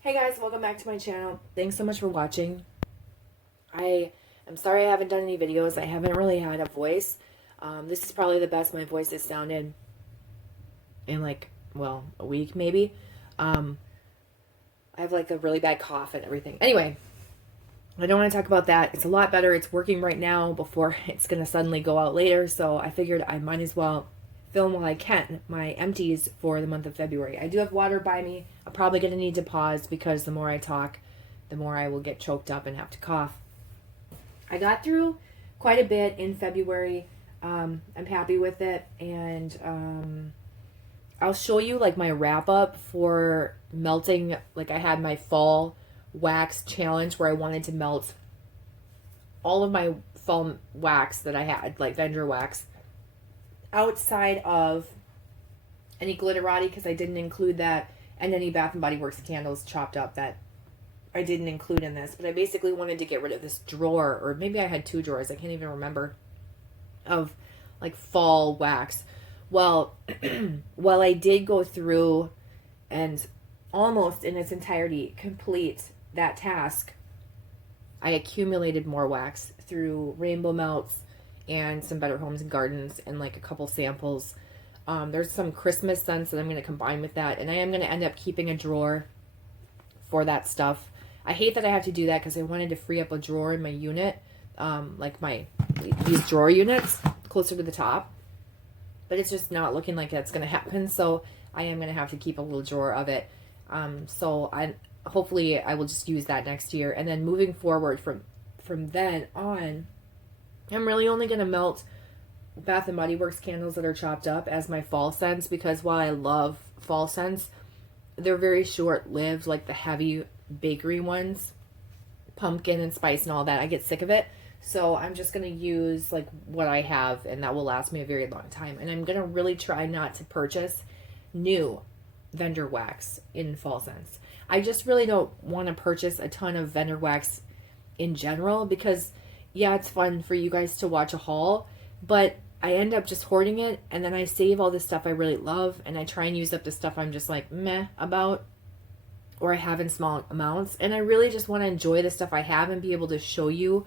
Hey guys, welcome back to my channel. Thanks so much for watching. I am sorry I haven't done any videos. I haven't really had a voice. This is probably the best my voice has sounded in like, well, a week maybe. I have like a really bad cough and everything. Anyway, I don't want to talk about that. It's a lot better. It's working right now before it's going to suddenly go out later. So I figured I might as well film while I can my empties for the month of February. I do have water by me. I'm probably going to need to pause because the more I talk, the more I will get choked up and have to cough. I got through quite a bit in February. I'm happy with it. And I'll show you like my wrap up for melting. Like I had my fall wax challenge where I wanted to melt all of my fall wax that I had, like vendor wax, outside of any glitterati, because I didn't include that, and any Bath and Body Works candles chopped up that I didn't include in this. But I basically wanted to get rid of this drawer, or maybe I had two drawers, I can't even remember, of like fall wax. Well, while I did go through and almost in its entirety complete that task, I accumulated more wax through rainbow melts and some Better Homes and Gardens and like a couple samples. There's some Christmas scents that I'm going to combine with that, and I am going to end up keeping a drawer for that stuff. I hate that I have to do that because I wanted to free up a drawer in my unit, like these drawer units closer to the top, but it's just not looking like that's going to happen. So I am going to have to keep a little drawer of it. So hopefully I will just use that next year, and then moving forward from then on, I'm really only going to melt Bath and Body Works candles that are chopped up as my fall scents, because while I love fall scents, they're very short-lived, like the heavy bakery ones, pumpkin and spice and all that. I get sick of it. So I'm just going to use like what I have, and that will last me a very long time. And I'm going to really try not to purchase new vendor wax in fall scents. I just really don't want to purchase a ton of vendor wax in general, because yeah, it's fun for you guys to watch a haul, but I end up just hoarding it, and then I save all this stuff I really love, and I try and use up the stuff I'm just like meh about, or I have in small amounts, and I really just want to enjoy the stuff I have and be able to show you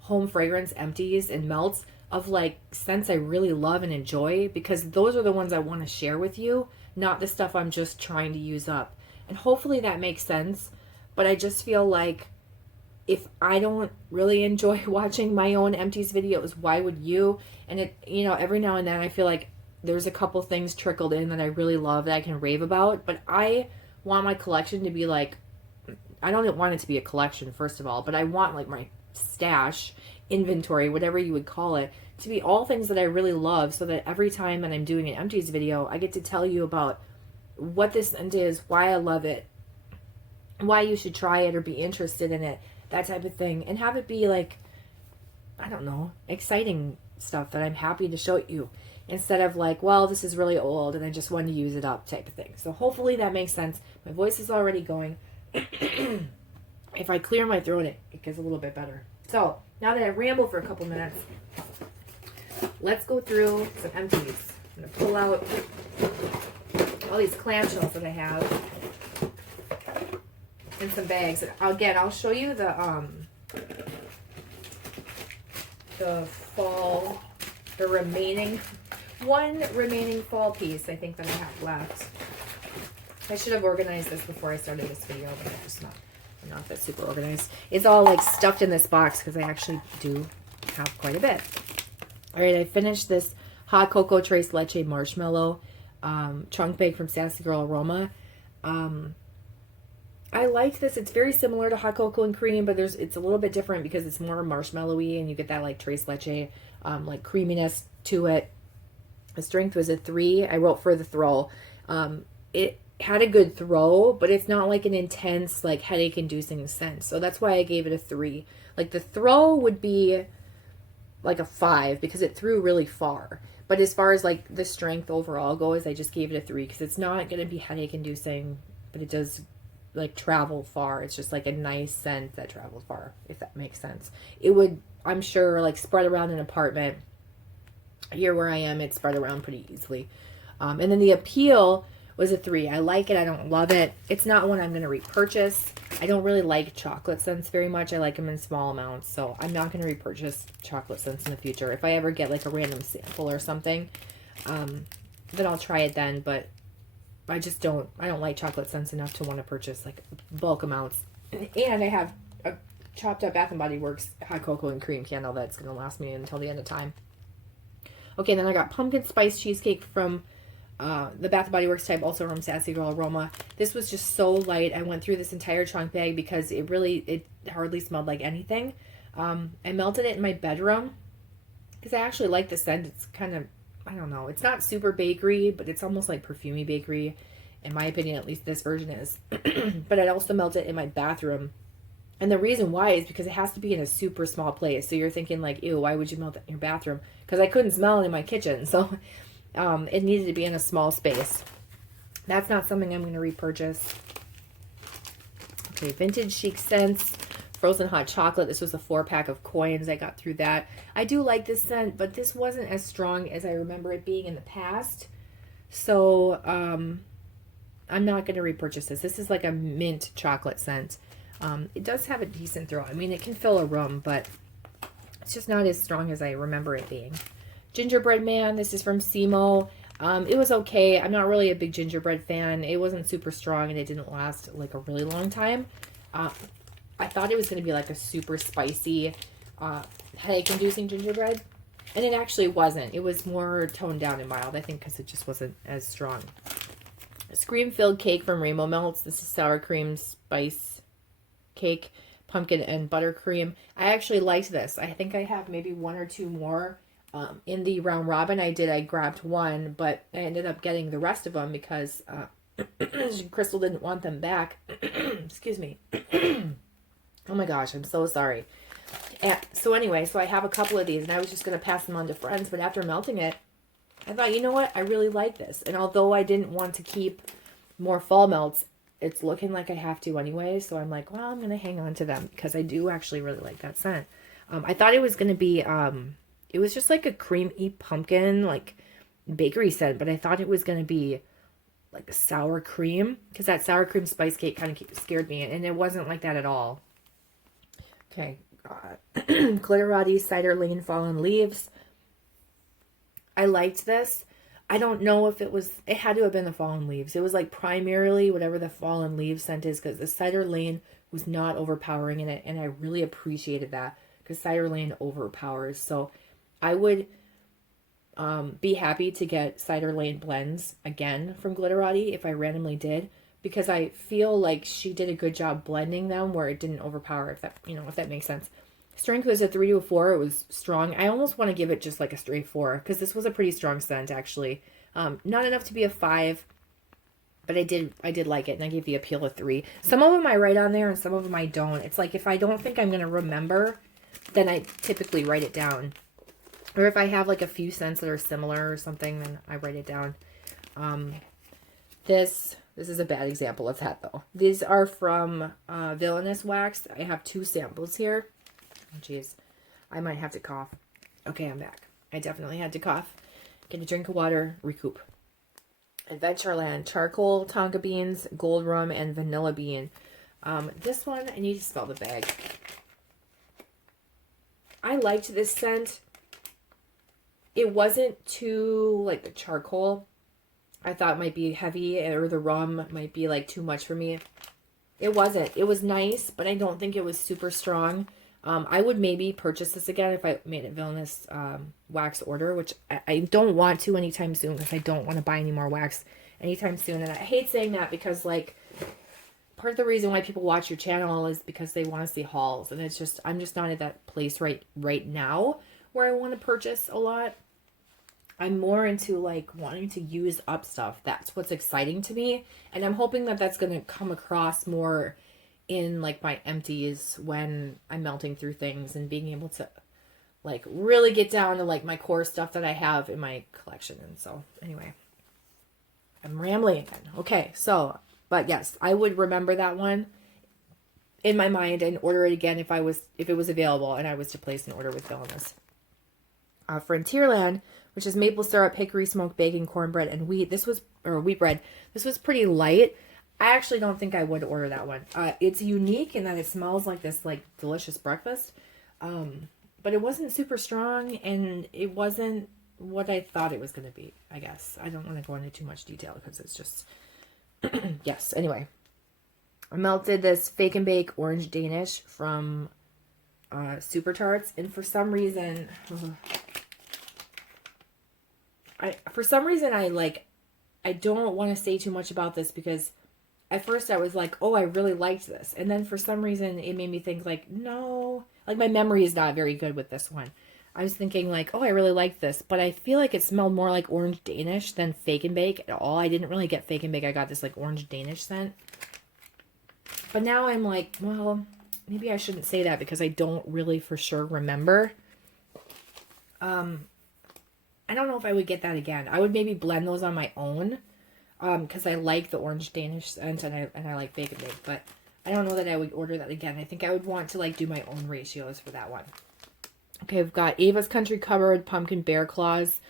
home fragrance empties and melts of like scents I really love and enjoy, because those are the ones I want to share with you, not the stuff I'm just trying to use up. And hopefully that makes sense, but I just feel like if I don't really enjoy watching my own empties videos, why would you? And it, you know, every now and then I feel like there's a couple things trickled in that I really love that I can rave about, but I want my collection to be like, I don't want it to be a collection, first of all, but I want like my stash, inventory, whatever you would call it, to be all things that I really love, so that every time that I'm doing an empties video, I get to tell you about what this scent is, why I love it, why you should try it or be interested in it, that type of thing, and have it be like, I don't know, exciting stuff that I'm happy to show you, instead of like, well, this is really old and I just wanted to use it up type of thing. So hopefully that makes sense. My voice is already going. If I clear my throat, it gets a little bit better. So now that I rambled for a couple minutes, let's go through some empties. I'm going to pull out all these clamshells that I have in some bags. Again, I'll show you the fall, the remaining fall piece I think that I have left. I should have organized this before I started this video, but I'm not that super organized. It's all like stuffed in this box because I actually do have quite a bit. All right, I finished this hot cocoa tres leche marshmallow trunk bag from Sassy Girl Aroma. I like this. It's very similar to hot cocoa and cream, but it's a little bit different because it's more marshmallowy and you get that like tres leche like creaminess to it. The strength was a 3. I wrote for the throw. It had a good throw, but it's not like an intense like headache inducing scent, so that's why I gave it a 3. Like the throw would be like a 5 because it threw really far, but as far as like the strength overall goes, I just gave it a 3 because it's not going to be headache inducing, but it does like travel far. It's just like a nice scent that travels far, if that makes sense. It would, I'm sure, like spread around an apartment. Here where I am, it spread around pretty easily. And then the appeal was a 3. I like it. I don't love it. It's not one I'm going to repurchase. I don't really like chocolate scents very much. I like them in small amounts, so I'm not going to repurchase chocolate scents in the future. If I ever get like a random sample or something, then I'll try it then, but I don't like chocolate scents enough to want to purchase like bulk amounts. And I have a chopped up Bath & Body Works hot cocoa and cream candle that's going to last me until the end of time. Okay, then I got pumpkin spice cheesecake from the Bath & Body Works type, also from Sassy Girl Aroma. This was just so light. I went through this entire trunk bag because it hardly smelled like anything. I melted it in my bedroom because I actually like the scent. It's kind of, I don't know, it's not super bakery, but it's almost like perfumey bakery. In my opinion, at least this version is. But I'd also melt it in my bathroom. And the reason why is because it has to be in a super small place. So you're thinking like, ew, why would you melt it in your bathroom? Because I couldn't smell it in my kitchen. So it needed to be in a small space. That's not something I'm going to repurchase. Okay, Vintage Chic Scents. Frozen Hot Chocolate. This was a 4-pack of coins. I got through that. I do like this scent, but this wasn't as strong as I remember it being in the past. So I'm not going to repurchase this. This is like a mint chocolate scent. It does have a decent throw. I mean, it can fill a room, but it's just not as strong as I remember it being. Gingerbread Man. This is from Simo. It was okay. I'm not really a big gingerbread fan. It wasn't super strong, and it didn't last like a really long time. I thought it was going to be like a super spicy, headache-inducing gingerbread, and it actually wasn't. It was more toned down and mild, I think, because it just wasn't as strong. Scream-filled cake from Rainbow Melts. This is sour cream spice cake, pumpkin and buttercream. I actually liked this. I think I have maybe 1 or 2 more in the round robin. I grabbed one, but I ended up getting the rest of them because Crystal didn't want them back. Excuse me. Oh my gosh, I'm so sorry. So anyway, so I have a couple of these, and I was just going to pass them on to friends, but after melting it, I thought, you know what? I really like this. And although I didn't want to keep more fall melts, it's looking like I have to anyway, so I'm like, well, I'm going to hang on to them because I do actually really like that scent. I thought it was going to be, it was just like a creamy pumpkin, like bakery scent, but I thought it was going to be like a sour cream because that sour cream spice cake kind of scared me, and it wasn't like that at all. Okay, Glitterati Cider Lane Fallen Leaves. I liked this. I don't know if it had to have been the Fallen Leaves. It was like primarily whatever the Fallen Leaves scent is, because the Cider Lane was not overpowering in it, and I really appreciated that because Cider Lane overpowers. So I would be happy to get Cider Lane blends again from Glitterati if I randomly did, because I feel like she did a good job blending them where it didn't overpower, if that makes sense. Strength was a 3 to a 4. It was strong. I almost want to give it just like a straight 4 because this was a pretty strong scent actually. Not enough to be a 5, but I did like it, and I gave the appeal a 3. Some of them I write on there and some of them I don't. It's like if I don't think I'm going to remember, then I typically write it down. Or if I have like a few scents that are similar or something, then I write it down. This is a bad example of that though. These are from Villainous Wax. I have 2 samples here. Oh, jeez. I might have to cough. Okay, I'm back. I definitely had to cough. Get a drink of water, recoup. Adventureland, charcoal, tonka beans, gold rum, and vanilla bean. This one, I need to smell the bag. I liked this scent. It wasn't too, like, the charcoal I thought might be heavy, or the rum might be, like, too much for me. It wasn't. It was nice, but I don't think it was super strong. I would maybe purchase this again if I made a Villainous wax order, which I don't want to anytime soon because I don't want to buy any more wax anytime soon. And I hate saying that because, like, part of the reason why people watch your channel is because they want to see hauls. And it's just, I'm just not at that place right now where I want to purchase a lot. I'm more into, like, wanting to use up stuff. That's what's exciting to me. And I'm hoping that that's going to come across more in, like, my empties when I'm melting through things and being able to, like, really get down to, like, my core stuff that I have in my collection. And so, anyway, I'm rambling again. Okay, so, but yes, I would remember that one in my mind and order it again if it was available and I was to place an order with Villainous. Frontierland which is maple syrup, hickory smoked bacon, cornbread, and wheat. This was, or wheat bread. This was pretty light. I actually don't think I would order that one. It's unique in that it smells like this like delicious breakfast. But it wasn't super strong, and it wasn't what I thought it was going to be, I guess. I don't want to go into too much detail because it's just, yes. Anyway, I melted this Fake and Bake Orange Danish from Super Tarts, and for some reason, I don't want to say too much about this because at first I was like, oh, I really liked this. And then for some reason it made me think like, no, like my memory is not very good with this one. I was thinking like, oh, I really liked this, but I feel like it smelled more like Orange Danish than Fake and Bake at all. I didn't really get Fake and Bake. I got this like Orange Danish scent. But now I'm like, well, maybe I shouldn't say that because I don't really for sure remember. I don't know if I would get that again. I would maybe blend those on my own. Because I like the Orange Danish scent and I like Bake and Bake, but I don't know that I would order that again. I think I would want to like do my own ratios for that one. Okay, we've got Ava's Country Cupboard Pumpkin Bear Claws.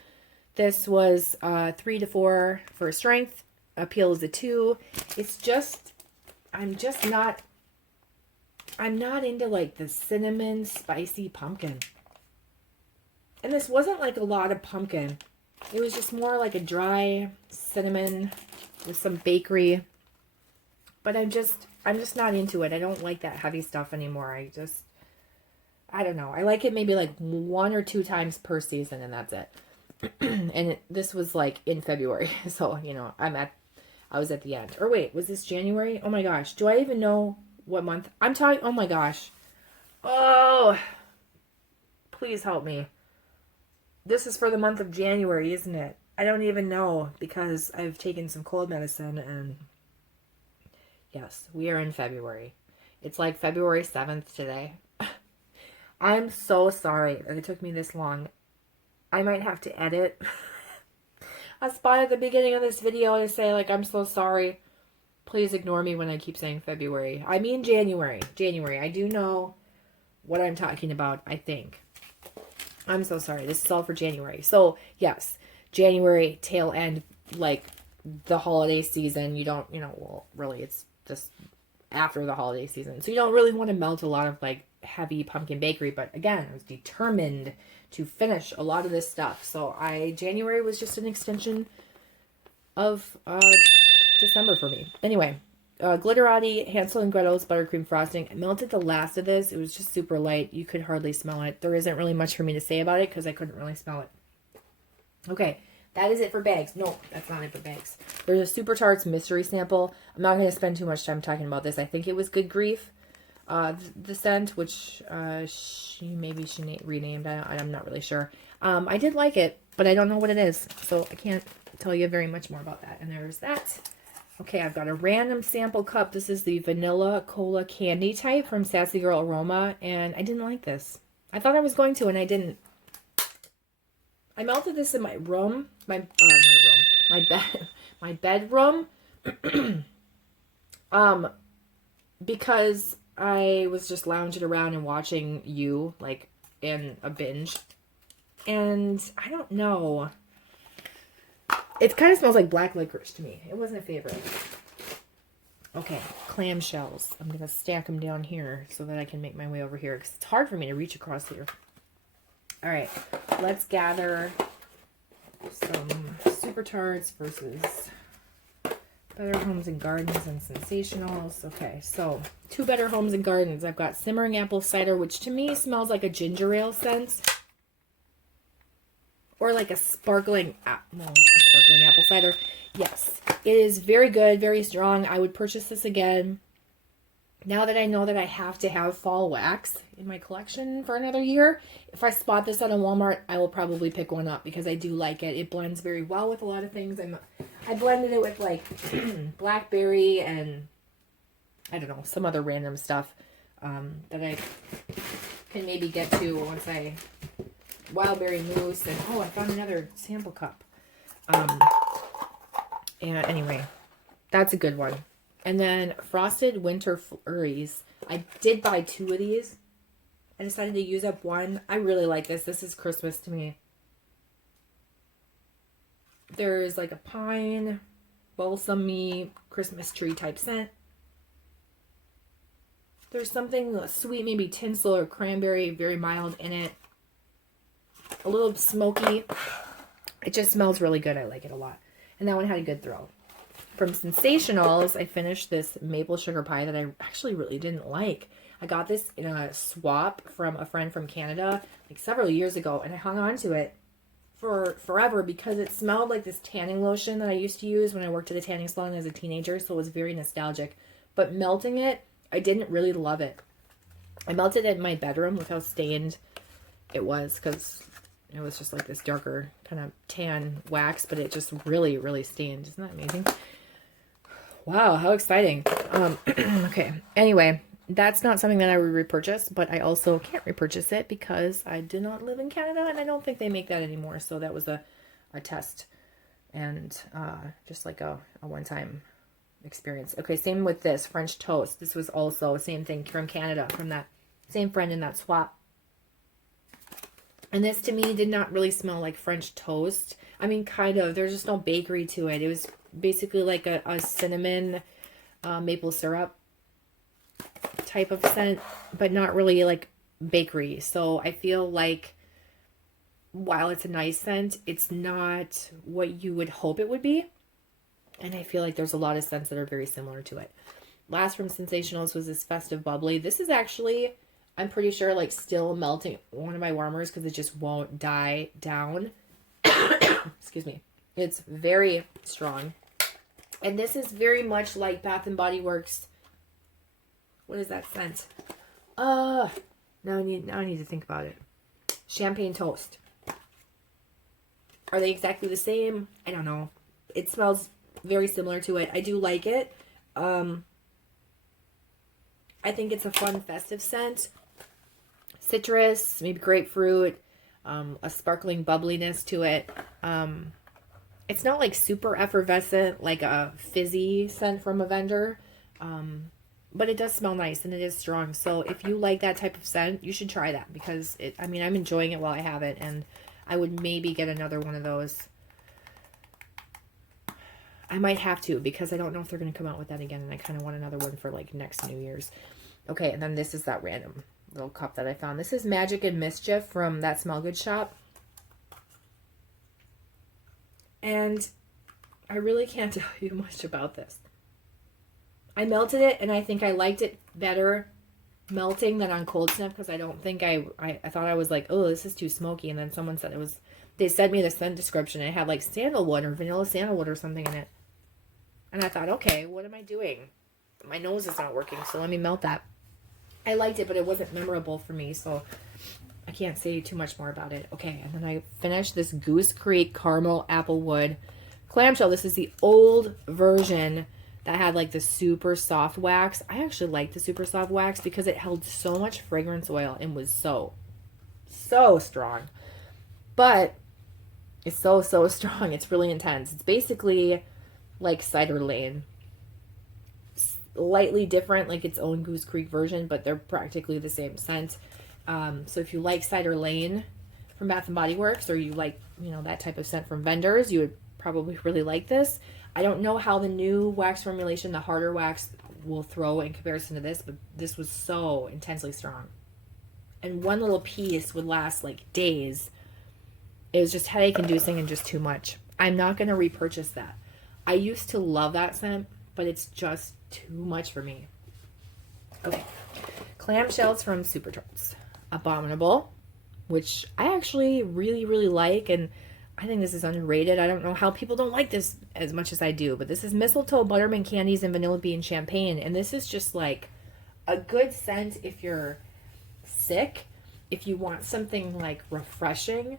This was 3 to 4 for strength. Appeal is a 2. It's just, I'm not into like the cinnamon spicy pumpkin. And this wasn't like a lot of pumpkin. It was just more like a dry cinnamon with some bakery. But I'm just not into it. I don't like that heavy stuff anymore. I don't know. I like it maybe like 1 or 2 times per season, and that's it. And this was like in February. So, you know, I was at the end. Or wait, was this January? Oh my gosh. Do I even know what month? I'm talking, oh my gosh. Oh, please help me. This is for the month of January, isn't it? I don't even know because I've taken some cold medicine and yes, we are in February. It's like February 7th today. I'm so sorry that it took me this long. I might have to edit a spot at the beginning of this video to say like, I'm so sorry. Please ignore me when I keep saying February. I mean January. January. I do know what I'm talking about, I think. I'm so sorry. This is all for January. So, yes, January, tail end, like the holiday season. You don't, well, really, it's just after the holiday season. So you don't really want to melt a lot of like heavy pumpkin bakery. But again, I was determined to finish a lot of this stuff. So January was just an extension of December for me. Anyway. Glitterati Hansel and Gretel's buttercream frosting. I melted the last of this. It was just super light. You could hardly smell it. There isn't really much for me to say about it because I couldn't really smell it. Okay, that is it for bags. No, that's not it for bags. There's a Super Tarts mystery sample. I'm not going to spend too much time talking about this. I think it was Good Grief, the scent, which she renamed. I'm not really sure. I did like it, but I don't know what it is, so I can't tell you very much more about that. And there's that. Okay, I've got a random sample cup. This is the Vanilla Cola Candy type from Sassy Girl Aroma, and I didn't like this. I thought I was going to, and I didn't. I melted this in my room, my bedroom, because I was just lounging around and watching you, like, in a binge, and I don't know. It kind of smells like black licorice to me. It wasn't a favorite. Okay, clamshells. I'm going to stack them down here so that I can make my way over here because it's hard for me to reach across here. All right, let's gather some Super Tarts versus Better Homes and Gardens and Sensationals. Okay, so 2 Better Homes and Gardens. I've got Simmering Apple Cider, which to me smells like a ginger ale scent. Or like a sparkling apple cider. Yes, it is very good, very strong. I would purchase this again. Now that I know that I have to have fall wax in my collection for another year, if I spot this at a Walmart, I will probably pick one up because I do like it. It blends very well with a lot of things. I blended it with like blackberry and I don't know, some other random stuff that I can maybe get to once I... Wildberry mousse, and oh, I found another sample cup. And anyway, that's a good one. And then Frosted Winter Flurries. I did buy 2 of these. I decided to use up one. I really like this. This is Christmas to me. There's like a pine, balsamy, Christmas tree type scent. There's something sweet, maybe tinsel or cranberry, very mild in it. A little smoky. It just smells really good. I like it a lot. And that one had a good throw. From Sensationals, I finished this maple sugar pie that I actually really didn't like. I got this in a swap from a friend from Canada like several years ago, and I hung on to it for forever because it smelled like this tanning lotion that I used to use when I worked at a tanning salon as a teenager, so it was very nostalgic. But melting it, I didn't really love it. I melted it in my bedroom. Look how stained it was, because it was just like this darker kind of tan wax, but it just really, really stained. Isn't that amazing? Wow, how exciting. Okay, anyway, that's not something that I would repurchase, but I also can't repurchase it because I do not live in Canada, and I don't think they make that anymore. So that was a test, and just like a one-time experience. Okay, same with this French toast. This was also the same thing from Canada, from that same friend in that swap. And this to me did not really smell like French toast. I mean, kind of. There's just no bakery to it. It was basically like a cinnamon maple syrup type of scent, but not really like bakery. So I feel like while it's a nice scent, it's not what you would hope it would be. And I feel like there's a lot of scents that are very similar to it. Last from Sensationals was this Festive Bubbly. This is actually, I'm pretty sure, like still melting one of my warmers because it just won't die down. Excuse me. It's very strong. And this is very much like Bath and Body Works. What is that scent? Now I need to think about it. Champagne Toast. Are they exactly the same? I don't know. It smells very similar to it. I do like it. I think it's a fun festive scent. Citrus, maybe grapefruit, a sparkling bubbliness to it. It's not like super effervescent, like a fizzy scent from a vendor. But it does smell nice and it is strong. So if you like that type of scent, you should try that because I'm enjoying it while I have it, and I would maybe get another one of those. I might have to because I don't know if they're going to come out with that again, and I kind of want another one for like next New Year's. Okay, and then this is that random little cup that I found. This is Magic and Mischief from That Smell Good shop. And I really can't tell you much about this. I melted it, and I think I liked it better melting than on cold snap because I don't think I thought I was like, oh, this is too smoky. And then someone said it was, they sent me the scent description. And it had like sandalwood or vanilla sandalwood or something in it. And I thought, okay, what am I doing? My nose is not working, so let me melt that. I liked it, but it wasn't memorable for me, so I can't say too much more about it. Okay, and then I finished this Goose Creek Caramel Applewood clamshell. This is the old version that had like the super soft wax. I actually like the super soft wax because it held so much fragrance oil and was so strong. But it's so strong. It's really intense. It's basically like Cider Lane. Slightly different, like its own Goose Creek version, but they're practically the same scent. So if you like Cider Lane from Bath and Body Works, or you like, that type of scent from vendors, you would probably really like this. I don't know how the new wax formulation, the harder wax, will throw in comparison to this, but this was so intensely strong. And one little piece would last like days. It was just headache inducing and just too much. I'm not going to repurchase that. I used to love that scent, but it's just too much for me. Okay. Clamshells from Super Tarts. Abominable, which I actually really, really like, and I think this is underrated. I don't know how people don't like this as much as I do, but this is mistletoe, buttermint candies, and vanilla bean champagne, and this is just like a good scent if you're sick, if you want something like refreshing.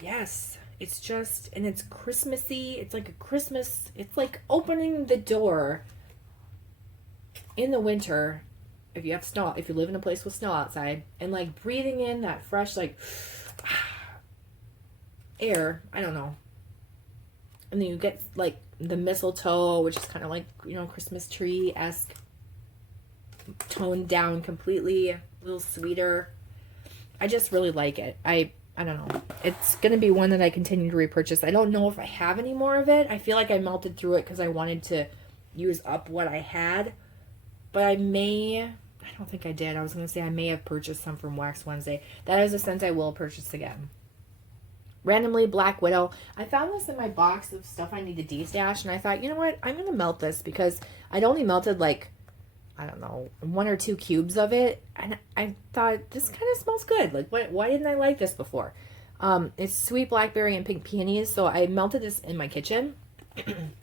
Yes, it's just, and it's Christmassy. It's like a Christmas, it's like opening the door in the winter if you have snow, if you live in a place with snow outside, and like breathing in that fresh like air. I don't know. And then you get like the mistletoe, which is kind of like, Christmas tree-esque, toned down completely, a little sweeter. I just really like it. I I don't know. It's going to be one that I continue to repurchase. I don't know if I have any more of it. I feel like I melted through it because I wanted to use up what I had. But I don't think I did. I was going to say I may have purchased some from Wax Wednesday. That is a scent I will purchase again. Randomly, Black Widow. I found this in my box of stuff I need to de-stash. And I thought, you know what? I'm going to melt this because I'd only melted like, I don't know, 1 or 2 cubes of it. And I thought, this kind of smells good. Like, why didn't I like this before? It's sweet blackberry and pink peonies. So I melted this in my kitchen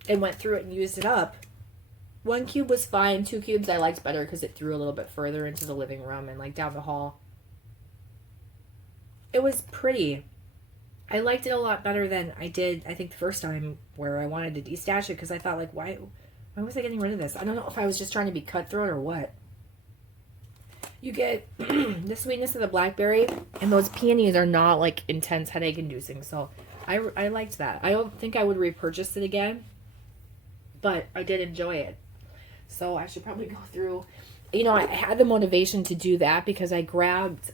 and went through it and used it up. 1 cube was fine. 2 cubes I liked better because it threw a little bit further into the living room and like down the hall. It was pretty. I liked it a lot better than I did, I think, the first time where I wanted to de-stash it because I thought, like, why was I getting rid of this? I don't know if I was just trying to be cutthroat or what. You get the sweetness of the blackberry, and those peonies are not, like, intense headache-inducing, so I liked that. I don't think I would repurchase it again, but I did enjoy it. So I should probably go through... You know, I had the motivation to do that because I grabbed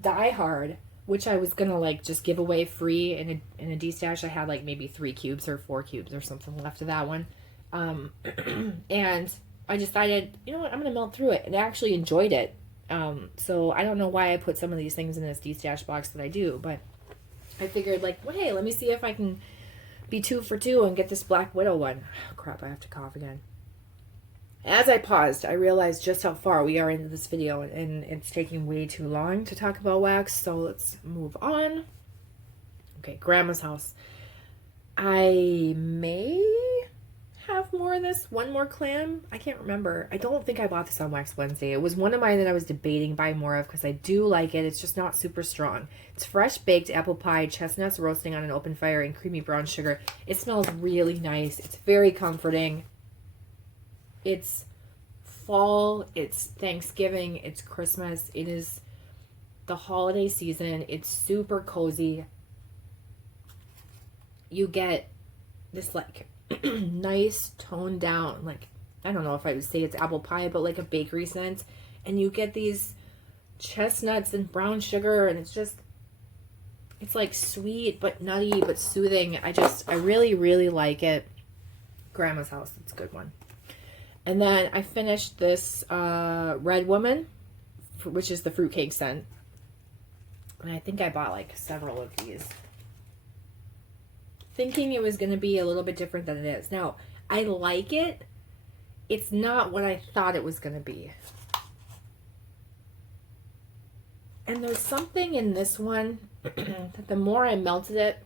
Die Hard, which I was going to, like, just give away free in a de-stash. I had, like, maybe 3 cubes or 4 cubes or something left of that one. And I decided, you know what, I'm going to melt through it. And I actually enjoyed it. So I don't know why I put some of these things in this de-stash box that I do. But I figured, like, well, hey, let me see if I can be 2 for 2 and get this Black Widow one. Oh, crap, I have to cough again. As I paused, I realized just how far we are into this video, and it's taking way too long to talk about wax, so let's move on. Okay, Grandma's house. I may have more of this. 1 more Clam. I can't remember. I don't think I bought this on Wax Wednesday. It was one of mine that I was debating buying more of because I do like it. It's just not super strong. It's fresh baked apple pie, chestnuts roasting on an open fire, and creamy brown sugar. It smells really nice. It's very comforting. It's fall, it's Thanksgiving, it's Christmas, it is the holiday season, it's super cozy. You get this like nice toned down, like, I don't know if I would say it's apple pie, but like a bakery scent. And you get these chestnuts and brown sugar, and it's like sweet but nutty but soothing. I really, really like it. Grandma's house, it's a good one. And then I finished this Red Woman, which is the fruitcake scent. And I think I bought like several of these, thinking it was going to be a little bit different than it is. Now, I like it. It's not what I thought it was going to be. And there's something in this one that the more I melted it,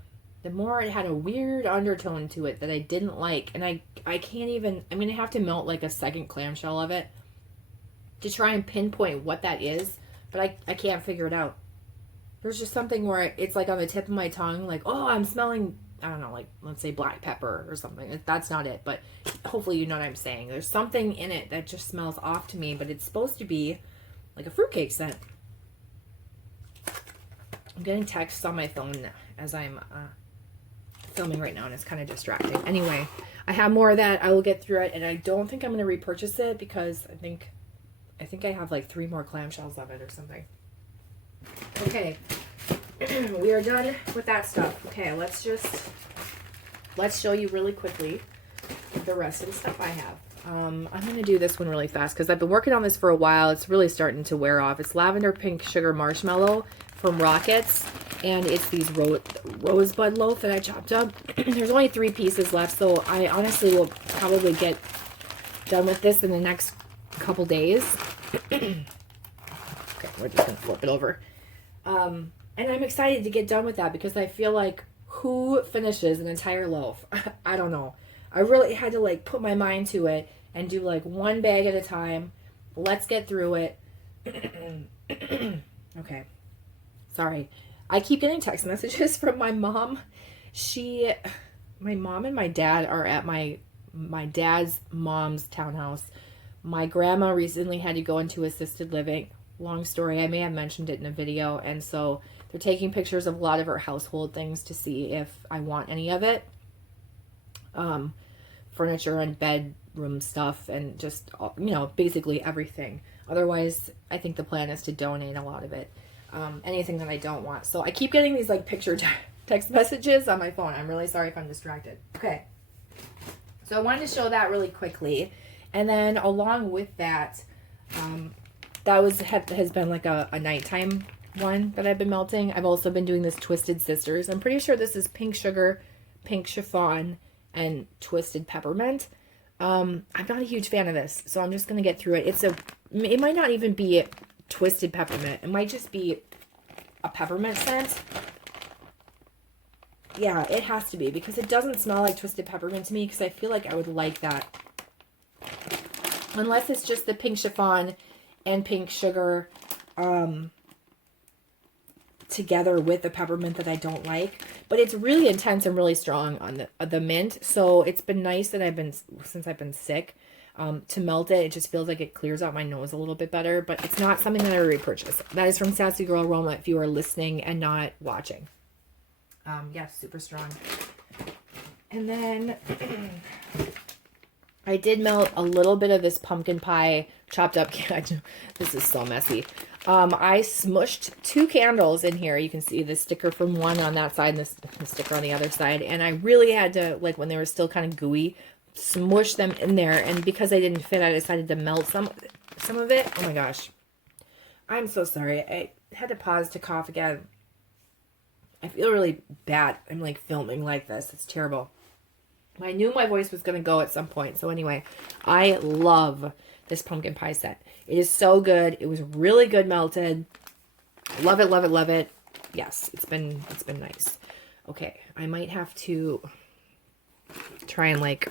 the more it had a weird undertone to it that I didn't like. And I can't even, I'm going to have to melt like a second clamshell of it to try and pinpoint what that is. But I can't figure it out. There's just something where it's like on the tip of my tongue, like, oh, I'm smelling, I don't know, like, let's say black pepper or something. That's not it, but hopefully you know what I'm saying. There's something in it that just smells off to me, but it's supposed to be like a fruitcake scent. I'm getting texts on my phone as I'm filming right now, and it's kind of distracting. Anyway, I have more of that. I will get through it, and I don't think I'm going to repurchase it because I think I have like 3 more clamshells of it or something. Okay, we are done with that stuff. Okay, let's show you really quickly the rest of the stuff I have. I'm going to do this one really fast because I've been working on this for a while. It's really starting to wear off. It's Lavender Pink Sugar Marshmallow from Rockets, and it's these rosebud loaf that I chopped up. There's only 3 pieces left, so I honestly will probably get done with this in the next couple days. Okay, we're just going to flip it over. And I'm excited to get done with that because I feel like who finishes an entire loaf? I don't know. I really had to like put my mind to it and do like 1 bag at a time. Let's get through it. Okay. Sorry. I keep getting text messages from my mom. My mom and my dad are at my dad's mom's townhouse. My grandma recently had to go into assisted living. Long story. I may have mentioned it in a video. And so they're taking pictures of a lot of her household things to see if I want any of it. Furniture and bedroom stuff and just, you know, basically everything. Otherwise, I think the plan is to donate a lot of it. anything that I don't want. So I keep getting these like picture text messages on my phone. I'm really sorry if I'm distracted. Okay. So I wanted to show that really quickly. And then along with that, has been like a nighttime one that I've been melting. I've also been doing this Twisted Sisters. I'm pretty sure this is pink sugar, pink chiffon, and twisted peppermint. I'm not a huge fan of this, so I'm just going to get through it. It might not even be twisted peppermint. It might just be a peppermint scent. Yeah, it has to be, because it doesn't smell like twisted peppermint to me, because I feel like I would like that. Unless it's just the pink chiffon and pink sugar together with the peppermint that I don't like. But it's really intense and really strong on the mint. So it's been nice that since I've been sick, to melt it. It just feels like it clears out my nose a little bit better. But it's not something that I repurchase. That is from Sassy Girl Aroma if you are listening and not watching. Yeah, super strong. And then I did melt a little bit of this pumpkin pie chopped up. This is so messy. I smushed 2 candles in here. You can see the sticker from one on that side and the sticker on the other side. And I really had to, like, when they were still kind of gooey, smush them in there. And because they didn't fit, I decided to melt some of it. Oh my gosh. I'm so sorry. I had to pause to cough again. I feel really bad. I'm like filming like this. It's terrible. I knew my voice was going to go at some point. So anyway, I love this pumpkin pie set. It is so good. It was really good melted. Love it, love it, love it. Yes, it's been nice. Okay, I might have to try and like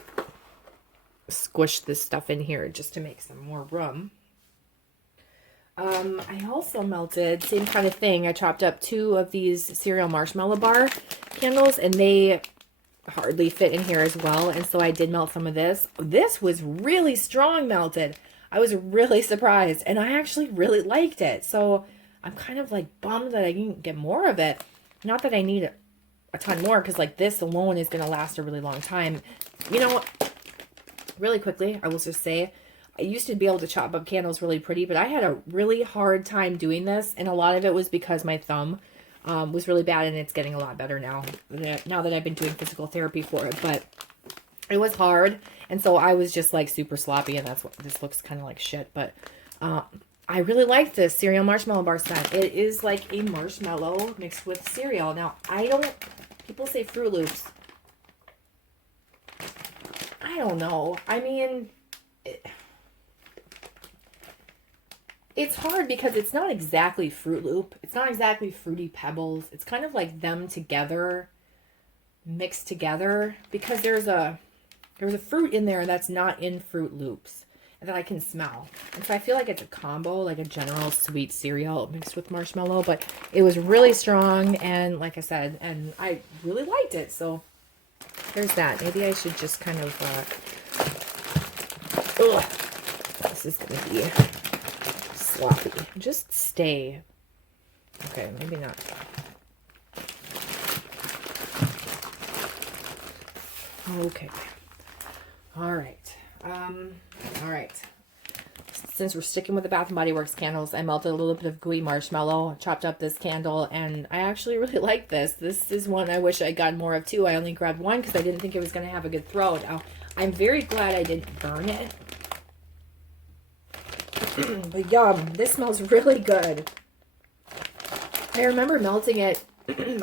squish this stuff in here just to make some more room. I also melted, same kind of thing. I chopped up 2 of these cereal marshmallow bar candles, and they hardly fit in here as well. And so I did melt some of this. This was really strong melted. I was really surprised, and I actually really liked it. So I'm kind of like bummed that I didn't get more of it. Not that I need a ton more, because like this alone is going to last a really long time. You know, really quickly, I will just say, I used to be able to chop up candles really pretty, but I had a really hard time doing this, and a lot of it was because my thumb was really bad, and it's getting a lot better now that I've been doing physical therapy for it. But it was hard, and so I was just like super sloppy, and that's what this looks kind of like shit. But I really like this cereal marshmallow bar scent. It is like a marshmallow mixed with cereal. Now, people say Fruit Loops. I don't know. I mean, it's hard because it's not exactly Fruit Loop. It's not exactly Fruity Pebbles. It's kind of like them together, mixed together, because there's a fruit in there that's not in Fruit Loops and that I can smell. And so I feel like it's a combo, like a general sweet cereal mixed with marshmallow, but it was really strong, and like I said, and I really liked it. So there's that. Maybe I should just kind of this is going to be sloppy. Just stay. Okay, maybe not. Okay. All right. All right. Since we're sticking with the Bath & Body Works candles, I melted a little bit of gooey marshmallow, chopped up this candle, and I actually really like this. This is one I wish I got more of too. I only grabbed one because I didn't think it was going to have a good throw. Now, I'm very glad I didn't burn it. But yum, this smells really good. I remember melting it.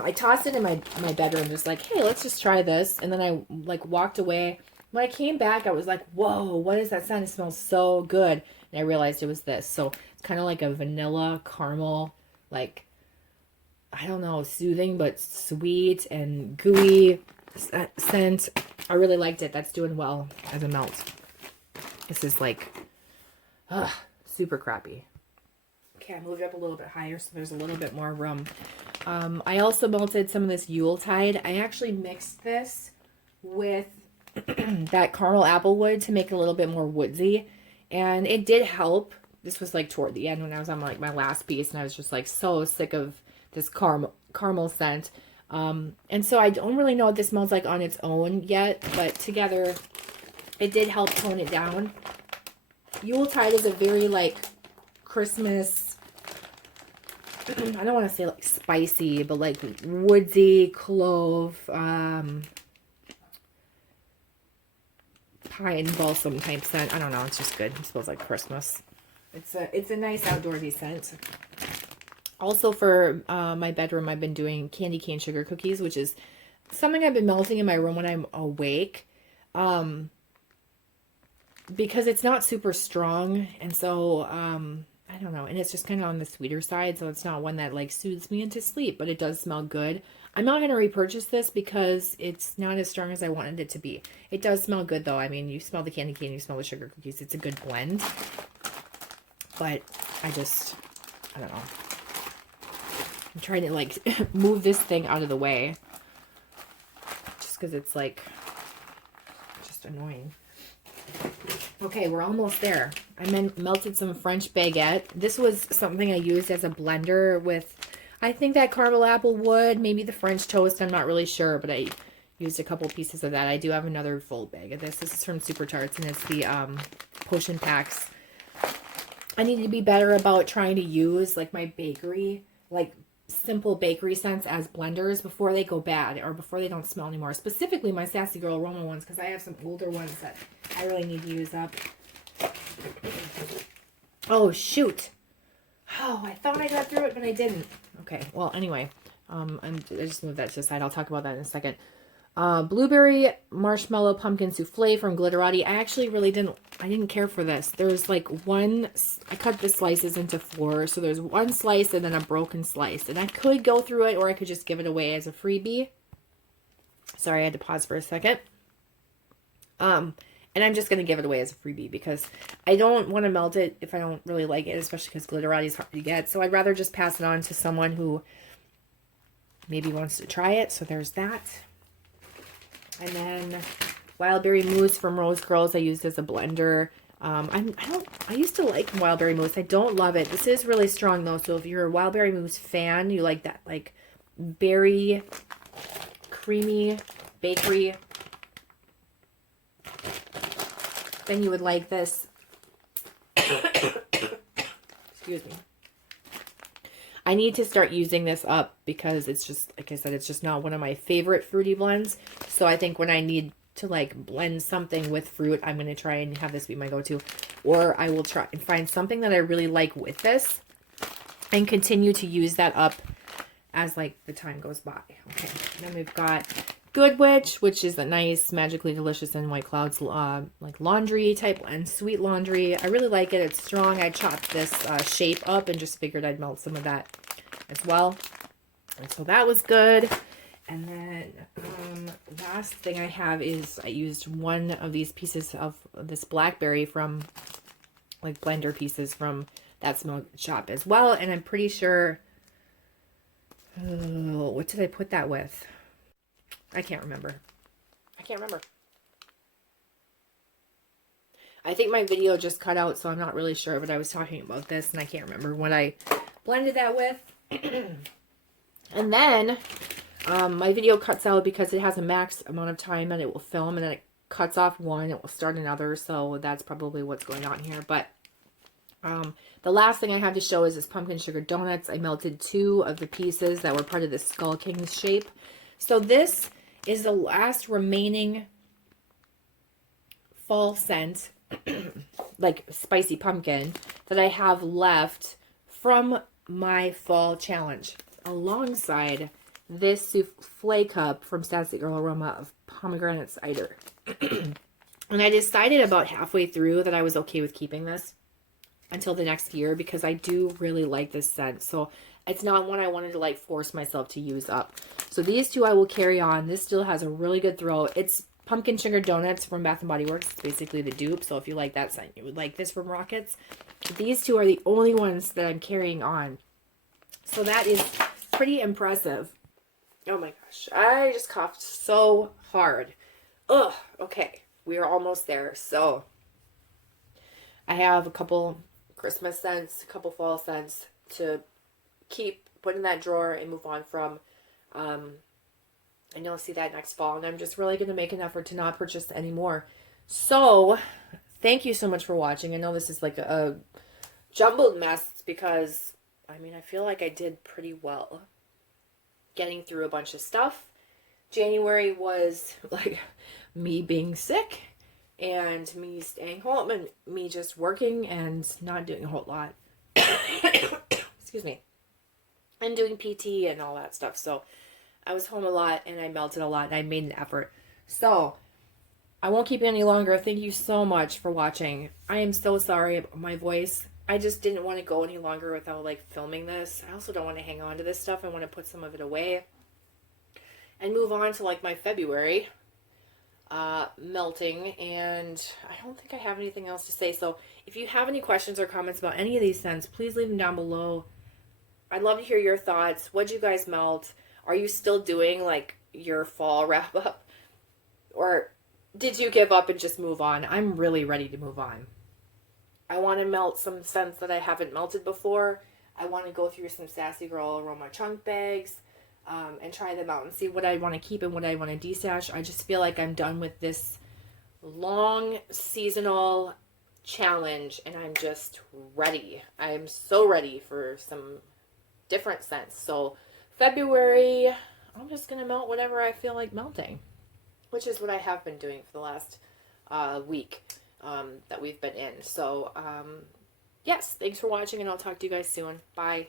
I tossed it in my bedroom, just like, hey, let's just try this. And then I like walked away. When I came back, I was like, whoa, what is that scent? It smells so good. And I realized it was this. So it's kind of like a vanilla caramel, like, I don't know, soothing but sweet and gooey scent. I really liked it. That's doing well as a melt. This is like, super crappy. Okay, I moved up a little bit higher so there's a little bit more room. I also melted some of this Yuletide. I actually mixed this with that caramel applewood to make it a little bit more woodsy, and it did help. This was like toward the end when I was on like my last piece, and I was just like so sick of this caramel scent. And so I don't really know what this smells like on its own yet, but together it did help tone it down. Yuletide is a very like Christmas I don't want to say like spicy, but like woodsy, clove, pine balsam type scent. I don't know. It's just good. It smells like Christmas. It's a nice outdoorsy scent. Also for my bedroom, I've been doing candy cane sugar cookies, which is something I've been melting in my room when I'm awake. Because it's not super strong, and so I don't know, and it's just kind of on the sweeter side, so it's not one that like soothes me into sleep, but it does smell good. I'm not going to repurchase this because it's not as strong as I wanted it to be. It does smell good though. I mean, you smell the candy cane, you smell the sugar cookies. It's a good blend, but I don't know. I'm trying to like move this thing out of the way just because it's like just annoying. Okay, we're almost there. I melted some French baguette. This was something I used as a blender with, I think that caramel apple wood, maybe the French toast. I'm not really sure, but I used a couple pieces of that. I do have another full bag of this. This is from Super Tarts, and it's the potion packs. I need to be better about trying to use like my bakery, like simple bakery scents as blenders before they go bad or before they don't smell anymore. Specifically my Sassy Girl Aroma ones, because I have some older ones that I really need to use up. Oh, shoot. Oh, I thought I got through it, but I didn't. Okay, well, anyway, I just moved that to the side. I'll talk about that in a second. Blueberry marshmallow pumpkin souffle from Glitterati. I actually really didn't care for this. There's like I cut the slices into 4, so there's one slice and then a broken slice, and I could go through it or I could just give it away as a freebie. Sorry, I had to pause for a second. And I'm just going to give it away as a freebie because I don't want to melt it if I don't really like it, especially because Glitterati is hard to get. So I'd rather just pass it on to someone who maybe wants to try it. So there's that. And then wild berry mousse from Rose Girls I used as a blender. I used to like wild berry mousse. I don't love it. This is really strong though. So if you're a wild berry mousse fan, you like that like berry creamy bakery, then you would like this. Excuse me. I need to start using this up because it's just, like I said, it's just not one of my favorite fruity blends. So I think when I need to like blend something with fruit, I'm going to try and have this be my go-to. Or I will try and find something that I really like with this and continue to use that up as like the time goes by. Okay, then we've got Good Witch, which is a nice Magically Delicious and White Clouds like laundry type and sweet laundry. I really like it. It's strong. I chopped this shape up and just figured I'd melt some of that as well. And so that was good. And then last thing I have is I used one of these pieces of this blackberry from like blender pieces from that small shop as well. And I'm pretty sure, what did I put that with? I can't remember. I think my video just cut out, so I'm not really sure, but I was talking about this, and I can't remember what I blended that with. And then, my video cuts out because it has a max amount of time that it will film, and then it cuts off one, it will start another, so that's probably what's going on here. But, the last thing I have to show is this pumpkin sugar donuts. I melted 2 of the pieces that were part of the Skull King's shape. So this is the last remaining fall scent, like spicy pumpkin, that I have left from my fall challenge, alongside this souffle cup from Sassy Girl Aroma of pomegranate cider. And I decided about halfway through that I was okay with keeping this until the next year because I do really like this scent. So it's not one I wanted to like force myself to use up. So these 2 I will carry on. This still has a really good throw. It's pumpkin sugar donuts from Bath & Body Works. It's basically the dupe. So if you like that scent, you would like this from Rockets. But these 2 are the only ones that I'm carrying on. So that is pretty impressive. Oh my gosh. I just coughed so hard. Ugh. Okay. We are almost there. So I have a couple Christmas scents, a couple fall scents to keep, put in that drawer and move on from. And you'll see that next fall. And I'm just really going to make an effort to not purchase any more. So, thank you so much for watching. I know this is like a jumbled mess because I mean, I feel like I did pretty well getting through a bunch of stuff. January was like me being sick and me staying home and me just working and not doing a whole lot. Excuse me. And doing PT and all that stuff. So I was home a lot and I melted a lot and I made an effort. So I won't keep you any longer. Thank you so much for watching. I am so sorry about my voice. I just didn't want to go any longer without like filming this. I also don't want to hang on to this stuff. I want to put some of it away and move on to like my February melting, and I don't think I have anything else to say. So if you have any questions or comments about any of these scents, please leave them down below. I'd love to hear your thoughts. What'd you guys melt? Are you still doing like your fall wrap up, or did you give up and just move on? I'm really ready to move on. I want to melt some scents that I haven't melted before. I want to go through some Sassy Girl aroma chunk bags and try them out and see what I want to keep and what I want to destash. I just feel like I'm done with this long seasonal challenge and I'm just ready. I'm so ready for some different scents. So February, I'm just going to melt whatever I feel like melting, which is what I have been doing for the last week that we've been in. So, yes, thanks for watching and I'll talk to you guys soon. Bye.